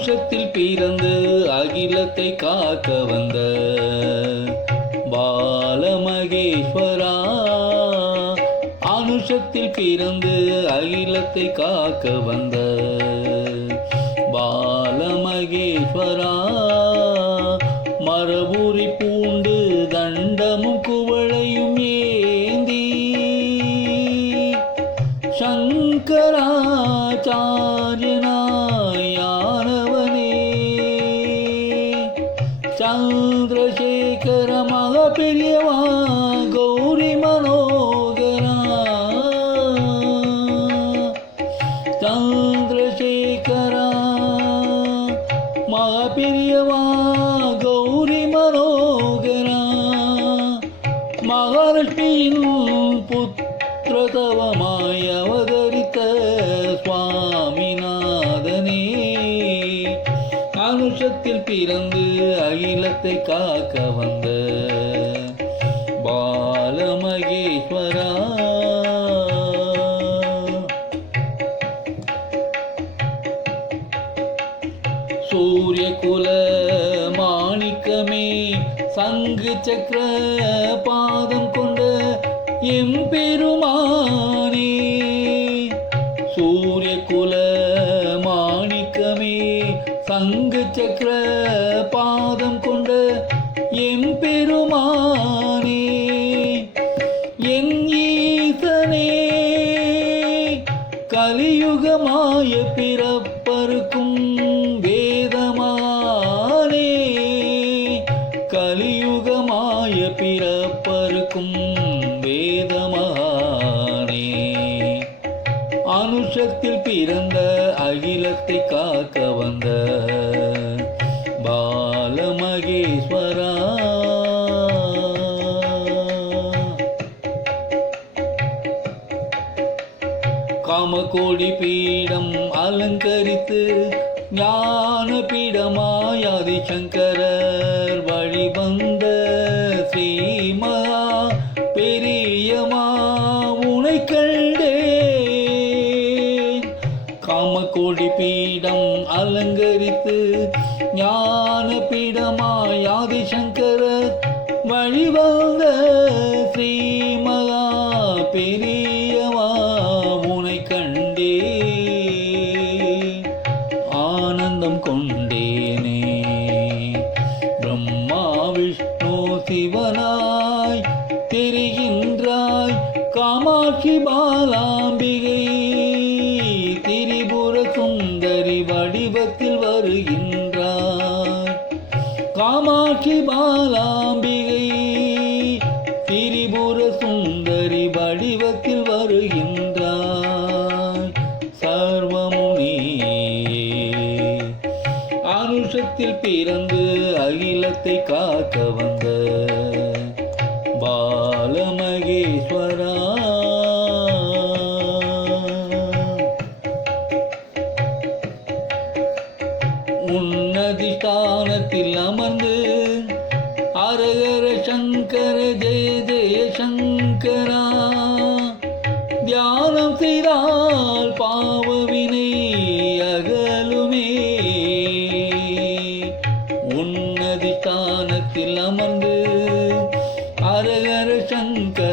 வம்சத்தில் பிறந்து அகிலத்தை காக்க வந்த பாலமகேஸ்வரா. அனுஷத்தில் பிறந்து அகிலத்தை காக்க வந்த பாலமகேஸ்வரா. மரபுரி பூண்டு தண்டமும் குவளையும் ஏந்தி சங்கராச்சாரியனா. மகாலட்சுமியின் புத்திரதவமாய் அவதரித்த சுவாமிநாதனே அனுஷத்தில் பிறந்து அகிலத்தை காக்க வந்த பாலமகேஸ்வரா. சூரிய குல மாணிக்கமே சங்கு சக்கர பாதம் கொண்ட எம்பெருமானே. சூரிய குல மாணிக்கமே சங்கு சக்கர பாதம் கொண்ட எம்பெருமானே. என் ஈசனே கலியுகமாய பிறப்பருக்கும் பிறப்பருக்கும் வேதமானே. அனுஷத்தில் பிறந்த அகிலத்தை காக்க வந்த பாலமகேஸ்வரா. காமகோடி பீடம் அலங்கரித்து ஞான பீடமாயாதி சங்கரர் வழிவந்த காமகோடி பீடம் அலங்கரித்து ஞான பீடமாயாதி சங்கரர் வழிவந்த ஸ்ரீமகா பெரியவா உனை கண்டே ஆனந்தம் கொண்டேனே. பிரம்மா விஷ்ணு சிவனாய் தெரிகின்றாய். காமாட்சி பாலாம்பி காமாட்சி பாலாம்பிகை திரிபுர சுந்தரி வடிவத்தில் வருகின்றார் சர்வமுனி. அனுஷத்தில் பிறந்து அகிலத்தை காக்க வந்த பாலமகேஸ்வரா. உன்னதிஷ்டானத்தில் அமர்ந்து தியானம் செய்தால் பாவவினை அகலுமே. உன்னதி உன்னதிஷ்டானத்தில் அமர்ந்து அரகர சங்கர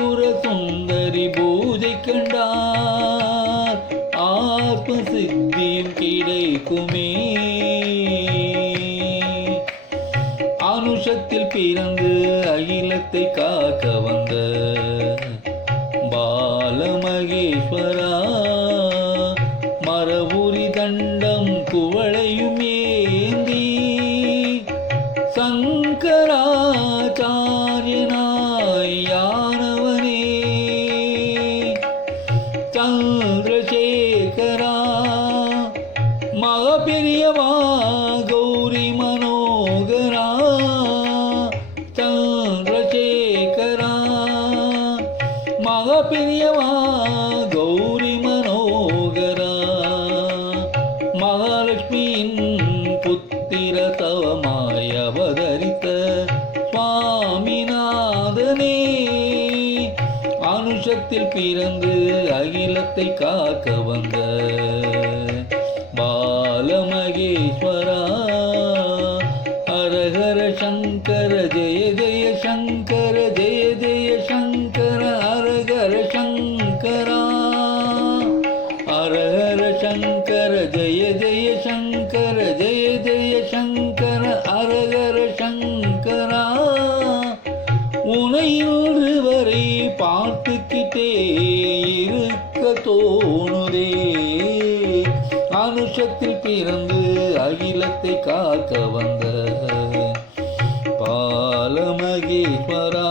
திரிபுர சுந்தரி பூஜை கண்டார். ஆத்ம சித்தியும் கிடைக்குமே. அனுஷத்தில் பிறந்து அகிலத்தை காக்க வந்த பாலமகேஸ்வரா மரபுரி தண்டம் குவளையும் ஏந்தி சங்கர மகப்பெரியவா கௌரி மனோகரா சந்திரசேகரா. மகப்பெரியவா கௌரி மனோகரா. மகாலட்சுமியின் புத்திர தவமாய் அவதரித்த சுவாமிநாதனே அனுஷத்தில் பிறந்து அகிலத்தை காக்க வந்த பாலமகேஸ்வரா பிறந்து அகிலத்தை காக்க வந்த பாலமகேஸ்வரா.